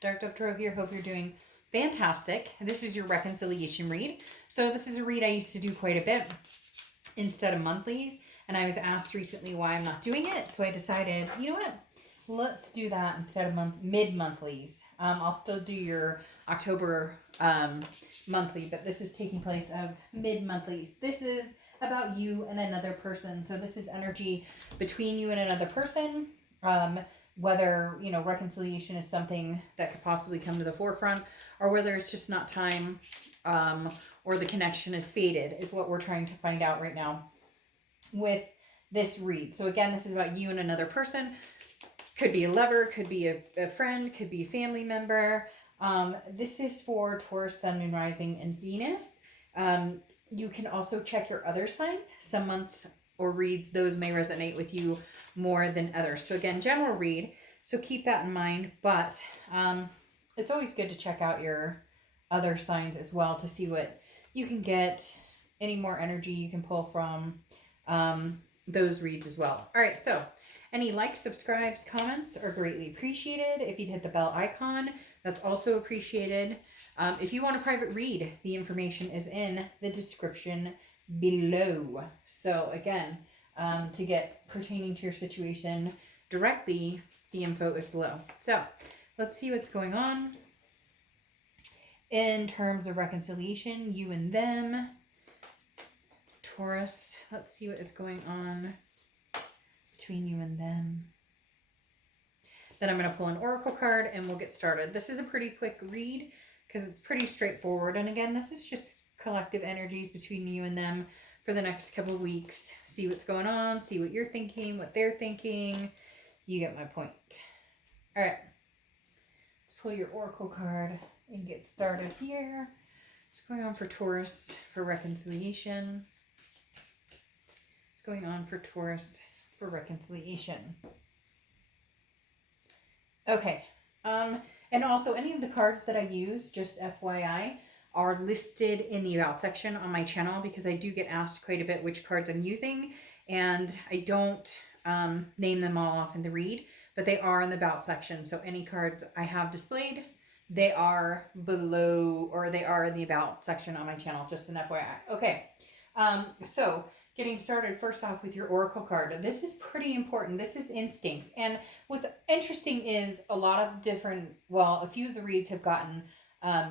Dark Dove Tarot here. Hope you're doing fantastic. This is your reconciliation read. So this is a read I used to do quite a bit instead of monthlies. And I was asked recently why I'm not doing it. So I decided, you know what? Let's do that instead of mid-monthlies. I'll still do your October monthly, but this is taking place of mid-monthlies. This is about you and another person. So this is energy between you and another person. Whether, you know, reconciliation is something that could possibly come to the forefront, or whether it's just not time, or the connection is faded, is what we're trying to find out right now with this read. So again, this is about you and another person. Could be a lover, could be a friend, could be a family member. This is for Taurus, Sun, Moon, Rising, and Venus. You can also check your other signs. Some months or reads, those may resonate with you more than others. So again, general read, so keep that in mind. But it's always good to check out your other signs as well to see what you can get, any more energy you can pull from those reads as well. All right, so any likes, subscribes, comments are greatly appreciated. If you'd hit the bell icon, that's also appreciated. If you want a private read, the information is in the description below. So again, to get pertaining to your situation directly, the info is below. So let's see what's going on in terms of reconciliation, you and them. Taurus, let's see what is going on between you and them. Then I'm going to pull an oracle card and we'll get started. This is a pretty quick read because it's pretty straightforward. And again, this is just collective energies between you and them for the next couple of weeks. See what's going on, see what you're thinking, what they're thinking. You get my point. All right, let's pull your oracle card and get started here. What's going on for Taurus for reconciliation? What's going on for Taurus for reconciliation? Okay, and also any of the cards that I use, just FYI, are listed in the about section on my channel because I do get asked quite a bit which cards I'm using, and I don't name them all off in the read, but they are in the about section. So any cards I have displayed, they are below, or they are in the about section on my channel, just an FYI. Okay, so getting started first off with your oracle card. This is pretty important. This is instincts. And what's interesting is a lot of different, well, a few of the reads have gotten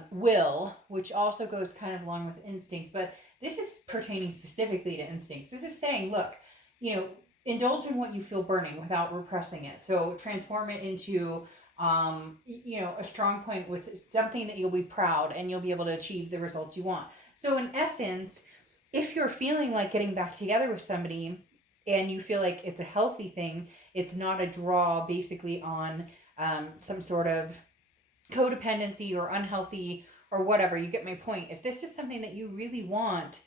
will, which also goes kind of along with instincts, but this is pertaining specifically to instincts. This is saying, look, you know, indulge in what you feel burning without repressing it. So transform it into, you know, a strong point with something that you'll be proud and you'll be able to achieve the results you want. So in essence, if you're feeling like getting back together with somebody and you feel like it's a healthy thing, it's not a draw basically on some sort of codependency or unhealthy or whatever, you get my point. If this is something that you really want,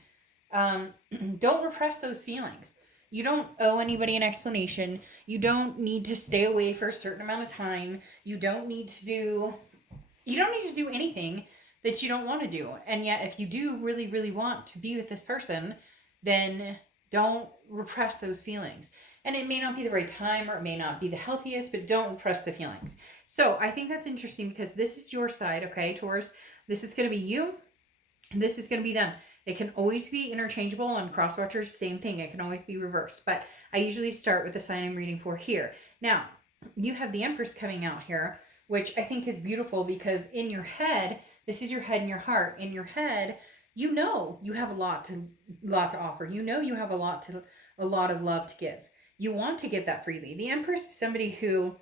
don't repress those feelings. You don't owe anybody an explanation. You don't need to stay away for a certain amount of time. You don't need to do anything that you don't want to do. And yet, if you do really, really want to be with this person, then don't repress those feelings. And it may not be the right time or it may not be the healthiest, but don't repress the feelings. So I think that's interesting because this is your side, okay, Taurus? This is going to be you. And this is going to be them. It can always be interchangeable on cross watchers, same thing. It can always be reversed. But I usually start with the sign I'm reading for here. Now, you have the Empress coming out here, which I think is beautiful because in your head, this is your head and your heart. In your head, you know you have a lot to offer. You know you have a lot of love to give. You want to give that freely. The Empress is somebody who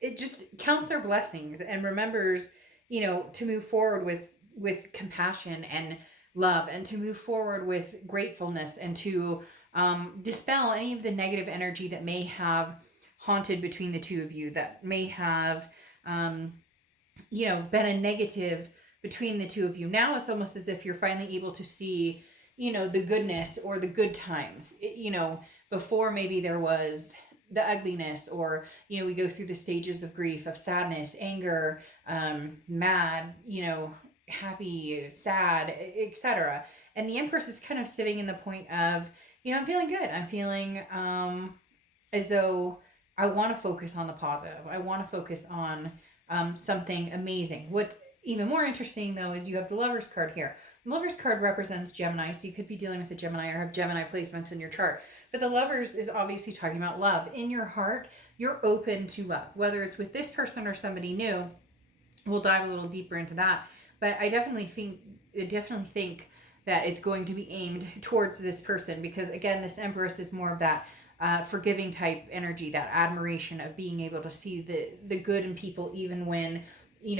it just counts their blessings and remembers, you know, to move forward with compassion and love, and to move forward with gratefulness, and to dispel any of the negative energy that may have haunted between the two of you, that may have you know, been a negative between the two of you. Now it's almost as if you're finally able to see, you know, the goodness or the good times. You know, before maybe there was the ugliness, or, you know, we go through the stages of grief, of sadness, anger, mad, you know, happy, sad, etc. And the Empress is kind of sitting in the point of, you know, I'm feeling good. I'm feeling as though I want to focus on the positive. I want to focus on something amazing. What's even more interesting, though, is you have the Lovers card here. The Lovers card represents Gemini, so you could be dealing with a Gemini or have Gemini placements in your chart. But the Lovers is obviously talking about love. In your heart, you're open to love, whether it's with this person or somebody new. We'll dive a little deeper into that. But I definitely think that it's going to be aimed towards this person because, again, this Empress is more of that forgiving type energy, that admiration of being able to see the good in people, even when,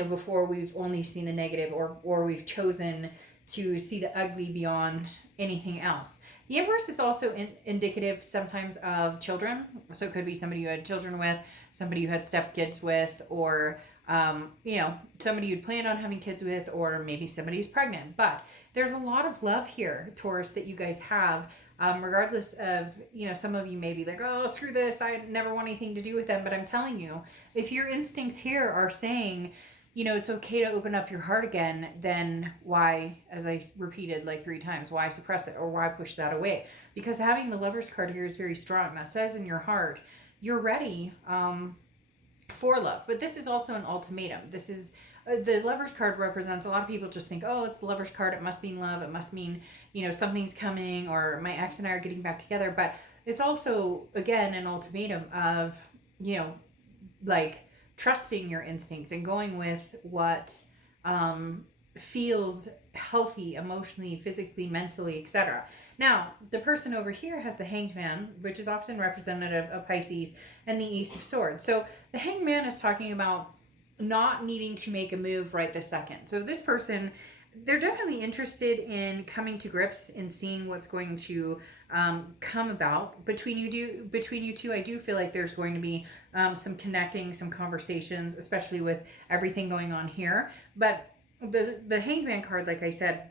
before we've only seen the negative, or we've chosen to see the ugly beyond anything else. The Empress is also indicative sometimes of children. So it could be somebody you had children with, somebody you had stepkids with, or somebody you'd planned on having kids with, or maybe somebody's pregnant. But there's a lot of love here, Taurus, that you guys have, regardless of, some of you may be like, oh, screw this, I never want anything to do with them. But I'm telling you, if your instincts here are saying, it's okay to open up your heart again, then why, as I repeated like 3 times, why suppress it or why push that away? Because having the Lovers card here is very strong. That says in your heart, you're ready for love. But this is also an ultimatum. This is the Lovers card represents, a lot of people just think, oh, it's the Lovers card, it must mean love, it must mean, something's coming, or my ex and I are getting back together. But it's also, again, an ultimatum of, like, trusting your instincts and going with what feels healthy emotionally, physically, mentally, etc. Now, the person over here has the Hanged Man, which is often representative of Pisces, and the Ace of Swords. So the Hanged Man is talking about not needing to make a move right this second. So this person, they're definitely interested in coming to grips and seeing what's going to come about between you two. I do feel like there's going to be some connecting, some conversations, especially with everything going on here. But the Hanged Man card, like I said,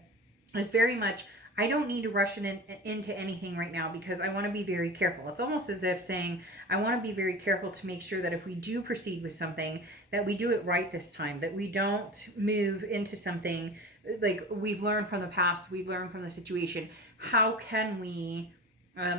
is very much, I don't need to rush into anything right now because I want to be very careful. It's almost as if saying, I want to be very careful to make sure that if we do proceed with something, that we do it right this time, that we don't move into something like we've learned from the past, we've learned from the situation. How can we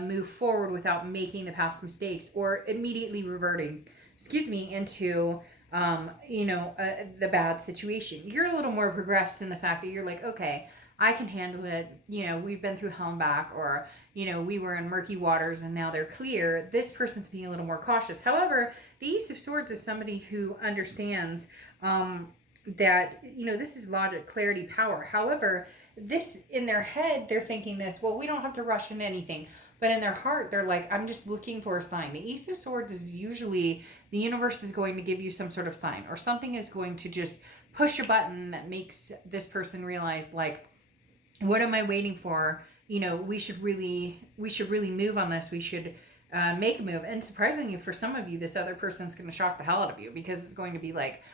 move forward without making the past mistakes or immediately reverting, into the bad situation? You're a little more progressed in the fact that you're like, okay, I can handle it. We've been through hell and back, or, we were in murky waters and now they're clear. This person's being a little more cautious. However, the Ace of Swords is somebody who understands that, this is logic, clarity, power. However, this, in their head, they're thinking this, well, we don't have to rush into anything. But in their heart, they're like, I'm just looking for a sign. The Ace of Swords is usually the universe is going to give you some sort of sign, or something is going to just push a button that makes this person realize, like, what am I waiting for? We should really move on this. We should make a move. And surprisingly, for some of you, this other person's going to shock the hell out of you, because it's going to be like,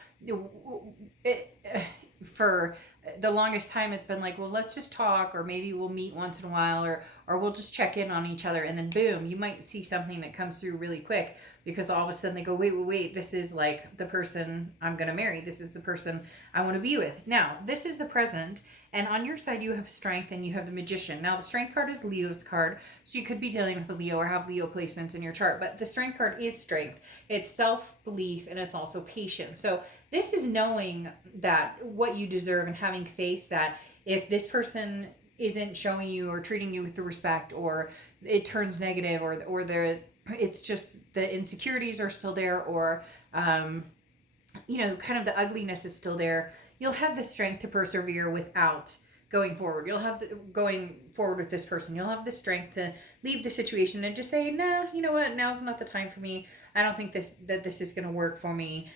for the longest time, it's been like, well, let's just talk, or maybe we'll meet once in a while, or we'll just check in on each other. And then boom, you might see something that comes through really quick, because all of a sudden they go, wait, this is like the person I'm going to marry. This is the person I want to be with. Now, this is the present. And on your side, you have Strength and you have the Magician. Now, the Strength card is Leo's card. So you could be dealing with a Leo or have Leo placements in your chart. But the Strength card is strength. It's self-belief, and it's also patience. So this is knowing that what you deserve, and having faith that if this person isn't showing you or treating you with the respect, or it turns negative, or it's just the insecurities are still there, or kind of the ugliness is still there, you'll have the strength to persevere without going forward. You'll have going forward with this person. You'll have the strength to leave the situation and just say, no, you know what? Now's not the time for me. I don't think this is going to work for me.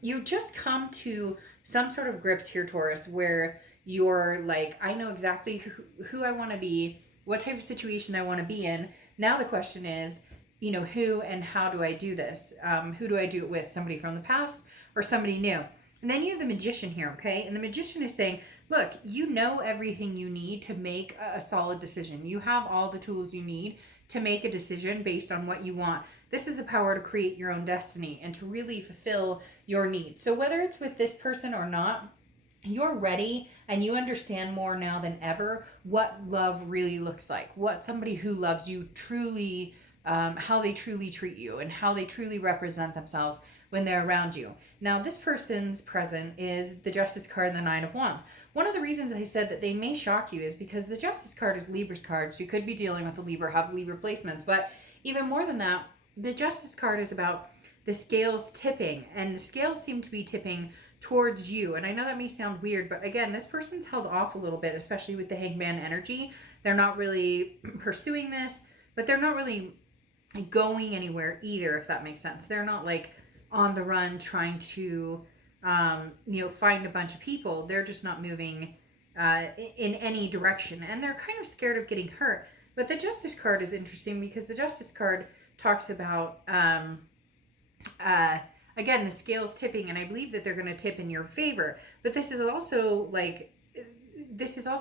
You've just come to some sort of grips here, Taurus, where you're like, I know exactly who I want to be, what type of situation I want to be in. Now the question is, who and how do I do this? Who do I do it with? Somebody from the past or somebody new? And then you have the Magician here, okay? And the Magician is saying, look, you know everything you need to make a solid decision. You have all the tools you need to make a decision based on what you want. This is the power to create your own destiny and to really fulfill your needs. So whether it's with this person or not, you're ready, and you understand more now than ever what love really looks like, what somebody who loves you truly how they truly treat you and how they truly represent themselves when they're around you. Now, this person's present is the Justice card and the Nine of Wands. One of the reasons I said that they may shock you is because the Justice card is Libra's card, so you could be dealing with a Libra, have Libra placements. But even more than that, the Justice card is about the scales tipping, and the scales seem to be tipping towards you. And I know that may sound weird, but again, this person's held off a little bit, especially with the Hangman energy. They're not really pursuing this, but they're not really going anywhere either, if that makes sense. They're not like on the run trying to find a bunch of people. They're just not moving in any direction, and they're kind of scared of getting hurt. But the Justice card is interesting because the Justice card talks about again, the scales tipping, and I believe that they're going to tip in your favor. But this is also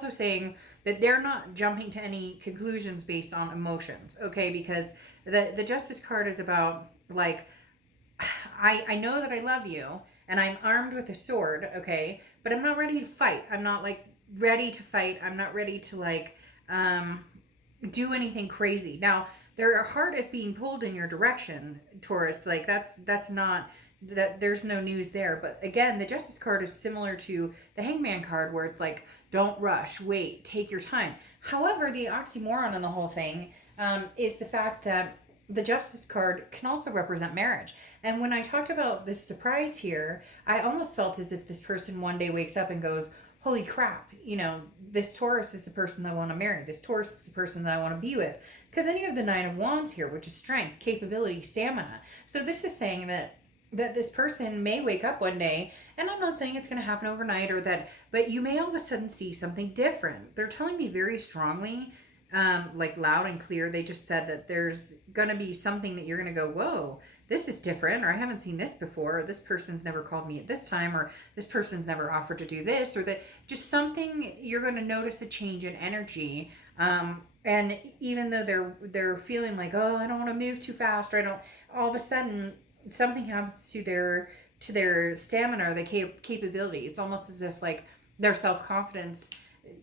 saying that they're not jumping to any conclusions based on emotions, okay? Because the Justice card is about like, I know that I love you and I'm armed with a sword, okay? But I'm not ready to fight. I'm not like ready to fight. I'm not ready to like do anything crazy. Now, their heart is being pulled in your direction, Taurus. Like that's not that, there's no news there. But again, the Justice card is similar to the Hangman card, where it's like, don't rush, wait, take your time. However, the oxymoron in the whole thing is the fact that the Justice card can also represent marriage. And when I talked about this surprise here, I almost felt as if this person one day wakes up and goes, holy crap, this Taurus is the person that I want to marry. This Taurus is the person that I want to be with. Because then you have the Nine of Wands here, which is strength, capability, stamina. So this is saying that this person may wake up one day, and I'm not saying it's going to happen overnight but you may all of a sudden see something different. They're telling me very strongly, like loud and clear. They just said that there's going to be something that you're going to go, whoa, this is different, or I haven't seen this before, or this person's never called me at this time, or this person's never offered to do this, or that just something, you're going to notice a change in energy. And even though they're feeling like, oh, I don't want to move too fast, or all of a sudden something happens to their stamina or the capability. It's almost as if like their self-confidence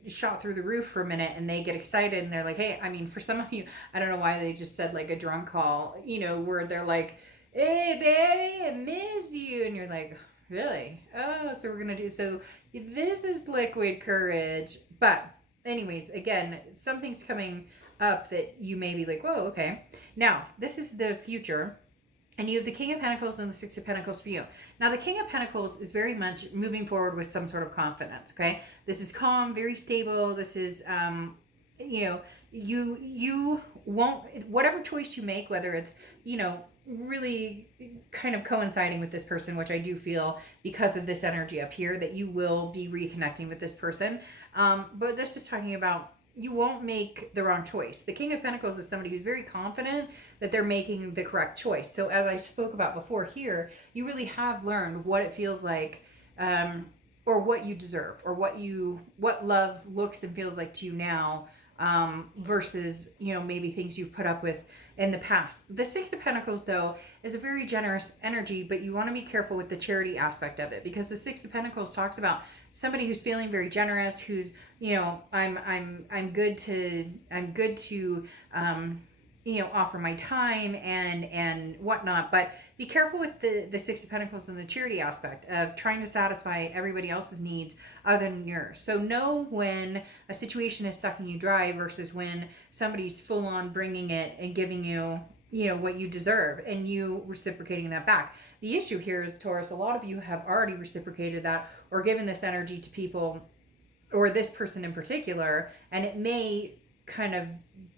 shot through the roof for a minute, and they get excited and they're like, hey, I mean, for some of you, I don't know why they just said like a drunk call, where they're like, hey baby, I miss you, and you're like, really? Oh, so we're gonna do, so this is liquid courage. But anyways, again, something's coming up that you may be like, whoa, okay. Now, this is the future. And you have the King of Pentacles and the Six of Pentacles for you. Now, the King of Pentacles is very much moving forward with some sort of confidence, okay? This is calm, very stable. This is, you won't, whatever choice you make, whether it's, really kind of coinciding with this person, which I do feel because of this energy up here, that you will be reconnecting with this person. But this is talking about, you won't make the wrong choice. The King of Pentacles is somebody who's very confident that they're making the correct choice. So as I spoke about before here, you really have learned what it feels like, or what you deserve, or what love looks and feels like to you now, versus, maybe things you've put up with in the past. The Six of Pentacles, though, is a very generous energy, but you want to be careful with the charity aspect of it, because the Six of Pentacles talks about somebody who's feeling very generous, who's, I'm good to offer my time and whatnot. But be careful with the Six of Pentacles and the charity aspect of trying to satisfy everybody else's needs other than yours. So know when a situation is sucking you dry versus when somebody's full on bringing it and giving you, what you deserve, and you reciprocating that back. The issue here is, Taurus, a lot of you have already reciprocated that or given this energy to people, or this person in particular, and it may kind of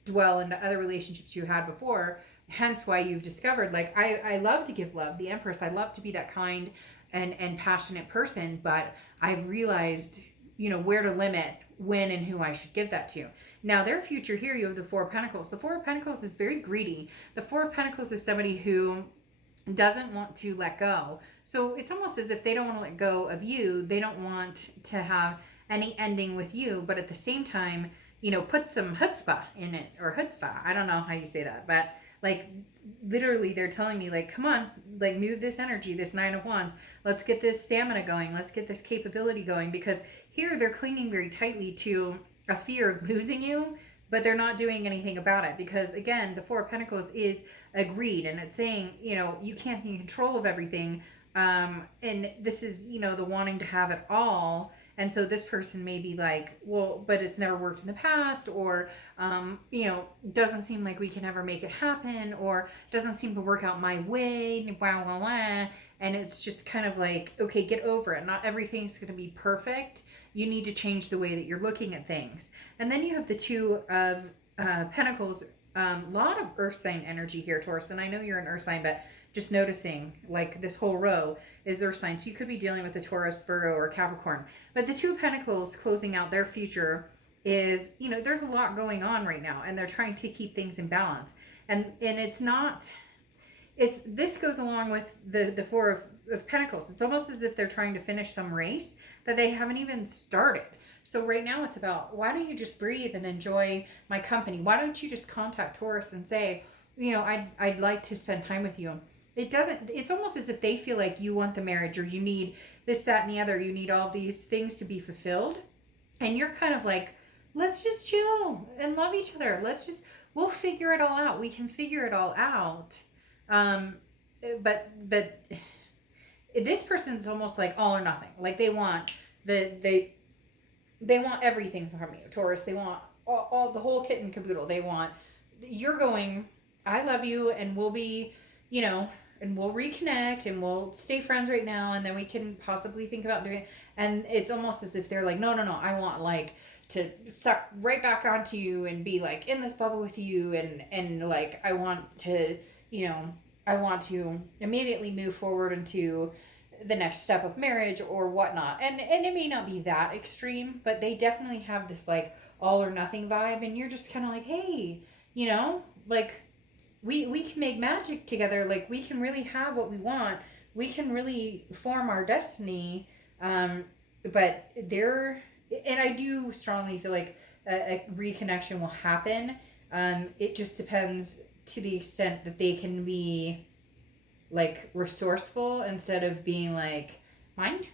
dwell into other relationships you had before, hence why you've discovered, like, I love to give love, the Empress, I love to be that kind and passionate person, but I've realized, where to limit when and who I should give that to. Now, their future here, you have the Four of Pentacles. The Four of Pentacles is very greedy. The Four of Pentacles is somebody who doesn't want to let go. So it's almost as if they don't want to let go of you. They don't want to have any ending with you, but at the same time, put some chutzpah in it, or chutzpah. I don't know how you say that, but like literally they're telling me, like, come on, like, move this energy, this Nine of Wands. Let's get this stamina going. Let's get this capability going, because here they're clinging very tightly to a fear of losing you, but they're not doing anything about it because, again, the Four of Pentacles is agreed, and it's saying, you can't be in control of everything. And this is, the wanting to have it all. And so this person may be like, well, but it's never worked in the past, or, doesn't seem like we can ever make it happen, or doesn't seem to work out my way, blah, blah, blah. And it's just kind of like, okay, get over it. Not everything's going to be perfect. You need to change the way that you're looking at things. And then you have the Two of Pentacles. A lot of earth sign energy here, Taurus. And I know you're an earth sign, but just noticing, like, this whole row is earth sign. So you could be dealing with a Taurus, Virgo, or Capricorn. But the Two of Pentacles closing out their future is, there's a lot going on right now, and they're trying to keep things in balance. And it's not, this goes along with the Four of Pentacles. It's almost as if they're trying to finish some race that they haven't even started. So right now it's about, why don't you just breathe and enjoy my company? Why don't you just contact Taurus and say, I'd like to spend time with you. It's almost as if they feel like you want the marriage, or you need this, that, and the other. You need all these things to be fulfilled. And you're kind of like, let's just chill and love each other. We'll figure it all out. We can figure it all out. But this person's almost like all or nothing. Like they want they want everything from you, Taurus. They want all the whole kit and caboodle. They want, you're going, I love you, and we'll be, and we'll reconnect, and we'll stay friends right now, and then we can possibly think about doing it. And it's almost as if they're like, no, I want, like, to suck right back onto you and be like in this bubble with you, and like I want to immediately move forward into the next step of marriage or whatnot. And it may not be that extreme, but they definitely have this like all or nothing vibe, and you're just kind of like, hey, like we can make magic together. Like we can really have what we want. We can really form our destiny. But and I do strongly feel like a reconnection will happen. It just depends to the extent that they can be like resourceful instead of being like mine,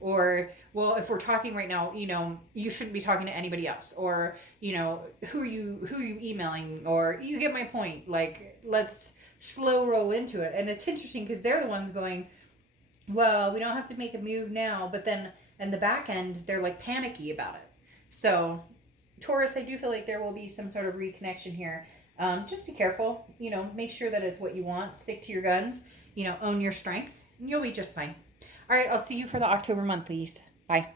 or, well, if we're talking right now, you shouldn't be talking to anybody else, or, who are you emailing, or, you get my point. Like, let's slow roll into it. And it's interesting because they're the ones going, well, we don't have to make a move now, but then in the back end, they're like panicky about it. So Taurus, I do feel like there will be some sort of reconnection here. Just be careful, make sure that it's what you want. Stick to your guns, own your strength, and you'll be just fine. All right, I'll see you for the October monthlies. Bye.